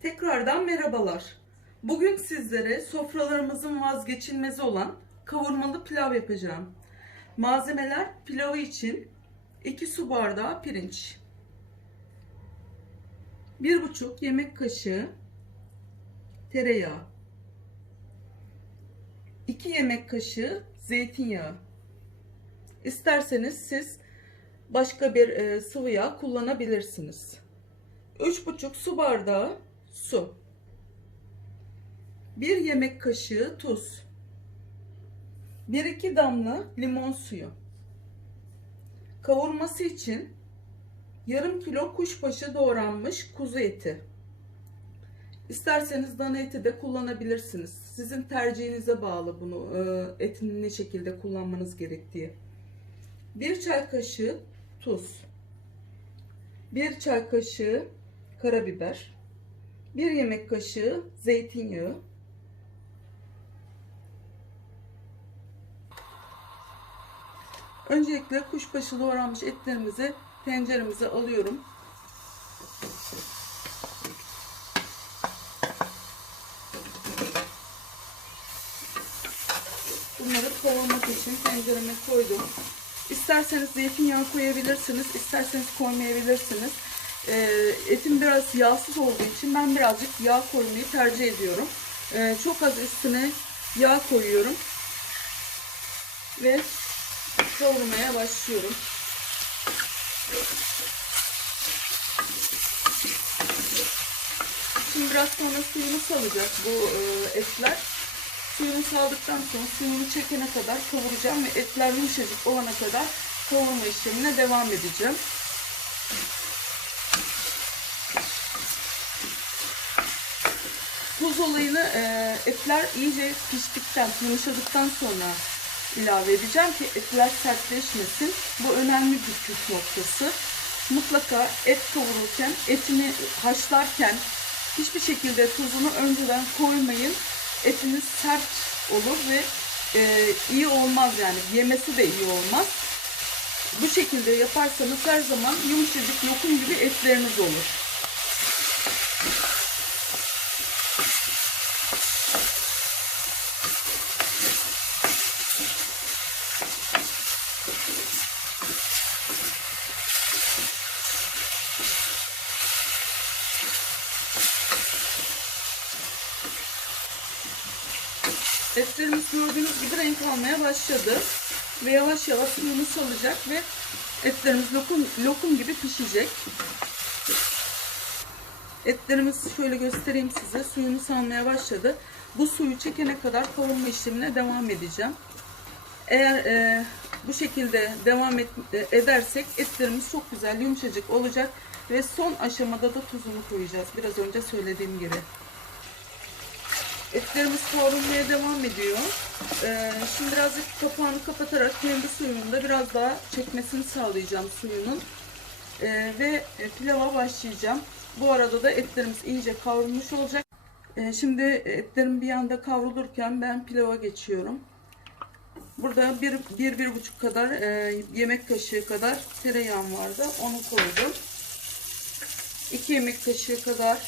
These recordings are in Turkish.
Tekrardan merhabalar. Bugün sizlere sofralarımızın vazgeçilmezi olan kavurmalı pilav yapacağım. Malzemeler pilavı için 2 su bardağı pirinç, 1,5 yemek kaşığı tereyağı, 2 yemek kaşığı zeytinyağı. İsterseniz siz başka bir e, sıvı yağ kullanabilirsiniz. 3,5 su bardağı su. 1 yemek kaşığı tuz. 1-2 damla limon suyu. Kavurması için yarım kilo kuşbaşı doğranmış kuzu eti. İsterseniz dana eti de kullanabilirsiniz. Sizin tercihinize bağlı bunu e, etini ne şekilde kullanmanız gerektiği. 1 çay kaşığı tuz. 1 çay kaşığı karabiber. 1 yemek kaşığı zeytinyağı. Öncelikle kuşbaşı doğranmış etlerimizi tenceremize alıyorum. Bunları kavurmak için tencereme koydum. İsterseniz zeytinyağı koyabilirsiniz, isterseniz koymayabilirsiniz. Ee, etim biraz yağsız olduğu için ben birazcık yağ koymayı tercih ediyorum. Ee, çok az üstüne yağ koyuyorum ve kavurmaya başlıyorum. Şimdi biraz sonra suyunu salacak bu e, etler. Suyunu saldıktan sonra suyunu çekene kadar kavuracağım ve etler yumuşacık olana kadar kavurma işlemine devam edeceğim. Tuz olayını e, etler iyice piştikten, yumuşadıktan sonra ilave edeceğim ki etler sertleşmesin. Bu önemli bir püf noktası. Mutlaka et kavururken, etini haşlarken hiçbir şekilde tuzunu önceden koymayın. Etiniz sert olur ve e, iyi olmaz yani yemesi de iyi olmaz. Bu şekilde yaparsanız her zaman yumuşacık lokum gibi etleriniz olur. Etlerimiz gördüğünüz gibi renk almaya başladı. Ve yavaş yavaş suyunu salacak ve etlerimiz lokum, lokum gibi pişecek. Etlerimiz şöyle göstereyim size. Suyunu salmaya başladı. Bu suyu çekene kadar kavurma işlemine devam edeceğim. Eğer e, bu şekilde devam et, e, edersek etlerimiz çok güzel yumuşacık olacak ve son aşamada da tuzunu koyacağız. Biraz önce söylediğim gibi. Etlerimiz kavrulmaya devam ediyor. Ee, şimdi birazcık kapağını kapatarak kendi suyunun da biraz daha çekmesini sağlayacağım suyunun. Ee, ve e, pilava başlayacağım. Bu arada da etlerimiz iyice kavrulmuş olacak. Ee, şimdi etlerim bir yanda kavrulurken ben pilava geçiyorum. Burada bir, bir, bir buçuk kadar e, yemek kaşığı kadar tereyağım vardı. Onu koydum. 2 yemek kaşığı kadar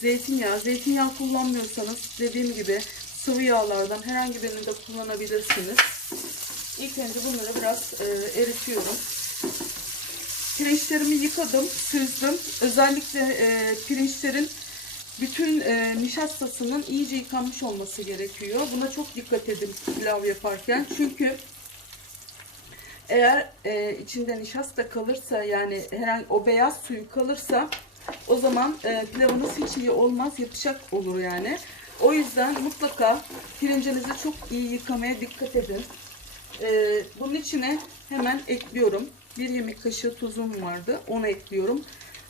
zeytinyağı. Zeytinyağı kullanmıyorsanız dediğim gibi sıvı yağlardan herhangi birini de kullanabilirsiniz. İlk önce bunları biraz e, eritiyorum. Pirinçlerimi yıkadım, süzdüm. Özellikle e, pirinçlerin bütün e, nişastasının iyice yıkanmış olması gerekiyor. Buna çok dikkat edin pilav yaparken. Çünkü eğer e, içinde nişasta kalırsa yani herhangi o beyaz suyu kalırsa o zaman e, pilavınız hiç iyi olmaz, yapışak olur yani. O yüzden mutlaka pirincinizi çok iyi yıkamaya dikkat edin. E, bunun içine hemen ekliyorum. Bir yemek kaşığı tuzum vardı, onu ekliyorum.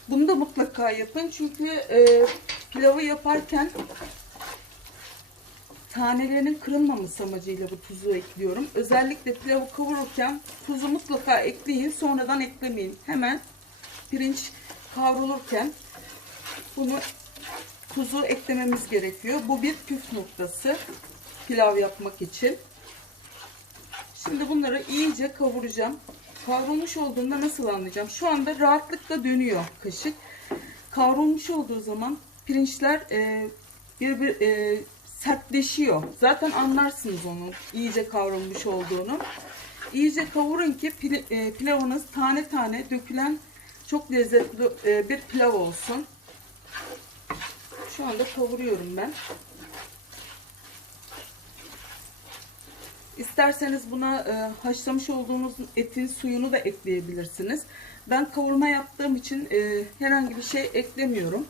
Bunu da mutlaka yapın çünkü e, pilavı yaparken tanelerinin kırılmaması amacıyla bu tuzu ekliyorum. Özellikle pilavı kavururken tuzu mutlaka ekleyin, sonradan eklemeyin. Hemen pirinç kavrulurken bunu tuzu eklememiz gerekiyor. Bu bir püf noktası pilav yapmak için. Şimdi bunları iyice kavuracağım. Kavrulmuş olduğunda nasıl anlayacağım? Şu anda rahatlıkla dönüyor kaşık. Kavrulmuş olduğu zaman pirinçler e, bir, bir e, sertleşiyor. Zaten anlarsınız onu iyice kavrulmuş olduğunu. İyice kavurun ki e, pilavınız tane tane dökülen çok lezzetli e, bir pilav olsun. Şu anda kavuruyorum ben. İsterseniz buna e, haşlamış olduğumuz etin suyunu da ekleyebilirsiniz. Ben kavurma yaptığım için e, herhangi bir şey eklemiyorum.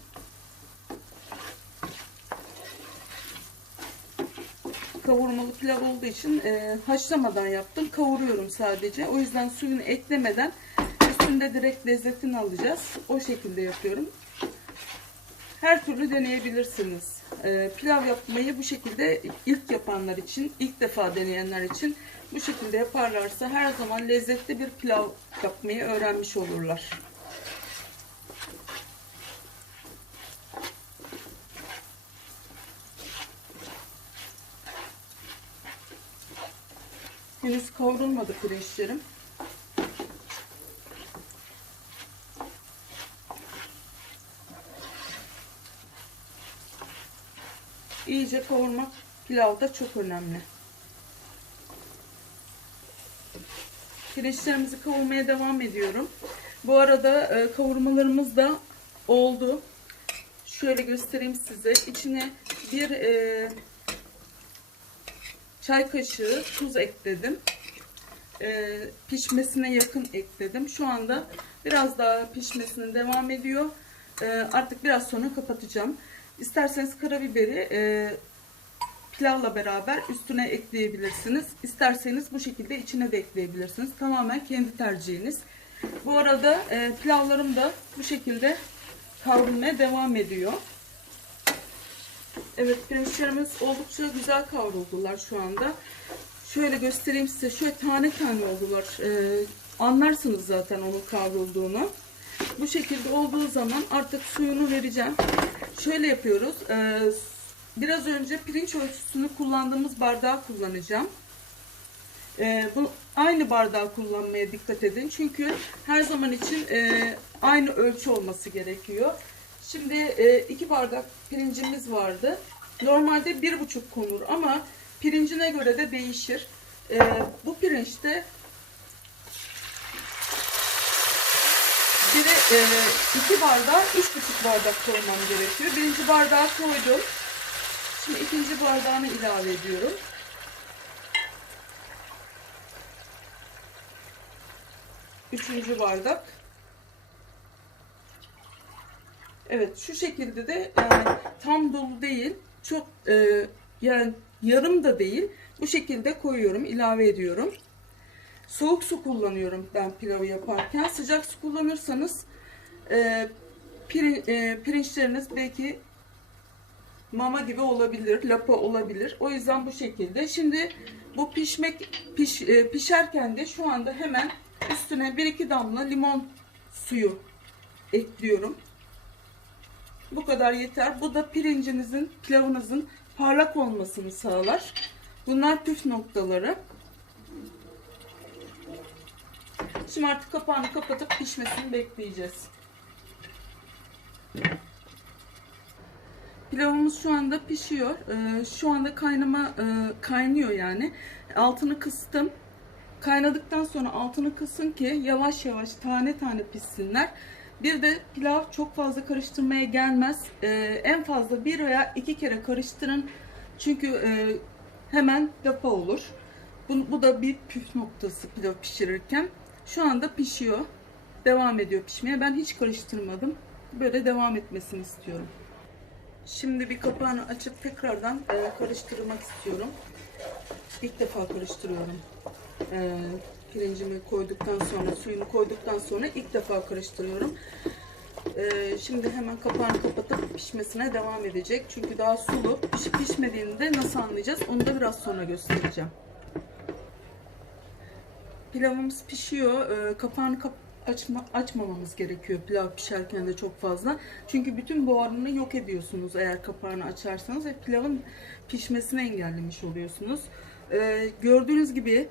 Kavurmalı pilav olduğu için e, haşlamadan yaptım. Kavuruyorum sadece. O yüzden suyunu eklemeden üstünde direkt lezzetini alacağız. O şekilde yapıyorum. Her türlü deneyebilirsiniz. Ee, pilav yapmayı bu şekilde ilk yapanlar için, ilk defa deneyenler için bu şekilde yaparlarsa her zaman lezzetli bir pilav yapmayı öğrenmiş olurlar. Henüz kavrulmadı pirinçlerim. İyice kavurmak pilavda çok önemli. Pirinçlerimizi kavurmaya devam ediyorum. Bu arada e, kavurmalarımız da oldu. Şöyle göstereyim size. İçine bir e, çay kaşığı tuz ekledim. E, pişmesine yakın ekledim. Şu anda biraz daha pişmesine devam ediyor. Artık biraz sonra kapatacağım. İsterseniz karabiberi e, pilavla beraber üstüne ekleyebilirsiniz. İsterseniz bu şekilde içine de ekleyebilirsiniz. Tamamen kendi tercihiniz. Bu arada e, pilavlarım da bu şekilde kavrulmaya devam ediyor. Evet pirinçlerimiz oldukça güzel kavruldular şu anda. Şöyle göstereyim size. Şöyle tane tane oldular. E, anlarsınız zaten onun kavrulduğunu. Bu şekilde olduğu zaman artık suyunu vereceğim. Şöyle yapıyoruz. E, biraz önce pirinç ölçüsünü kullandığımız bardağı kullanacağım. E, bu aynı bardağı kullanmaya dikkat edin. Çünkü her zaman için e, aynı ölçü olması gerekiyor. Şimdi e, iki bardak pirincimiz vardı. Normalde bir buçuk konur ama pirincine göre de değişir. E, bu pirinçte biri e, iki bardağa üç buçuk bardak koymam gerekiyor. Birinci bardağı koydum. Şimdi ikinci bardağını ilave ediyorum. Üçüncü bardak. Evet şu şekilde de yani tam dolu değil. Çok e, yani yarım da değil. Bu şekilde koyuyorum, ilave ediyorum. Soğuk su kullanıyorum ben pilavı yaparken. Sıcak su kullanırsanız e, pirin, e, pirinçleriniz belki mama gibi olabilir, lapa olabilir. O yüzden bu şekilde. Şimdi bu pişmek piş, e, pişerken de şu anda hemen üstüne 1-2 damla limon suyu ekliyorum. Bu kadar yeter. Bu da pirincinizin, pilavınızın parlak olmasını sağlar. Bunlar püf noktaları. Şimdi artık kapağını kapatıp pişmesini bekleyeceğiz. Pilavımız şu anda pişiyor. Ee, şu anda kaynama e, kaynıyor yani. Altını kıstım. Kaynadıktan sonra altını kısın ki yavaş yavaş tane tane pişsinler. Bir de pilav çok fazla karıştırmaya gelmez. Ee, en fazla bir veya iki kere karıştırın. Çünkü e, hemen lapa olur. Bu, bu da bir püf noktası pilav pişirirken. Şu anda pişiyor. Devam ediyor pişmeye. Ben hiç karıştırmadım. Böyle devam etmesini istiyorum. Şimdi bir kapağını açıp tekrardan e, karıştırmak istiyorum. İlk defa karıştırıyorum. E, pirincimi koyduktan sonra, suyunu koyduktan sonra ilk defa karıştırıyorum. E, şimdi hemen kapağını kapatıp pişmesine devam edecek. Çünkü daha sulu. Pişip pişmediğini de nasıl anlayacağız onu da biraz sonra göstereceğim. Pilavımız pişiyor. E, kapağını kap açma, açmamamız gerekiyor pilav pişerken de çok fazla. Çünkü bütün buharını yok ediyorsunuz eğer kapağını açarsanız ve pilavın pişmesini engellemiş oluyorsunuz. Ee, gördüğünüz gibi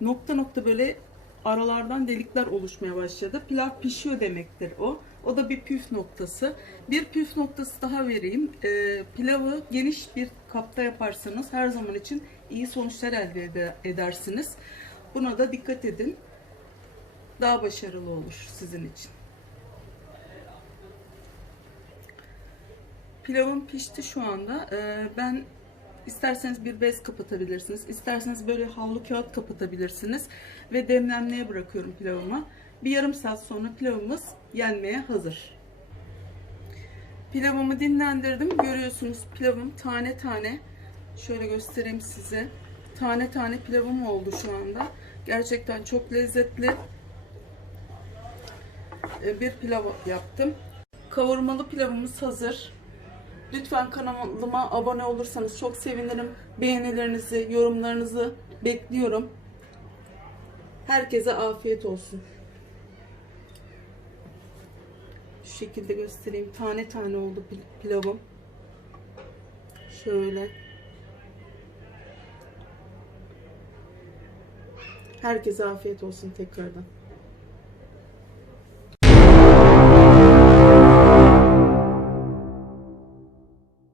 nokta nokta böyle aralardan delikler oluşmaya başladı. Pilav pişiyor demektir o. O da bir püf noktası. Bir püf noktası daha vereyim. Ee, pilavı geniş bir kapta yaparsanız her zaman için iyi sonuçlar elde ede- edersiniz. Buna da dikkat edin. Daha başarılı olur sizin için. Pilavım pişti şu anda. Ee, ben isterseniz bir bez kapatabilirsiniz. isterseniz böyle havlu kağıt kapatabilirsiniz. Ve demlenmeye bırakıyorum pilavımı. Bir yarım saat sonra pilavımız yenmeye hazır. Pilavımı dinlendirdim. Görüyorsunuz pilavım tane tane. Şöyle göstereyim size. Tane tane pilavım oldu şu anda. Gerçekten çok lezzetli e, bir pilav yaptım. Kavurmalı pilavımız hazır. Lütfen kanalıma abone olursanız çok sevinirim. Beğenilerinizi, yorumlarınızı bekliyorum. Herkese afiyet olsun. Şu şekilde göstereyim. Tane tane oldu pil- pilavım. Şöyle. Herkese afiyet olsun tekrardan.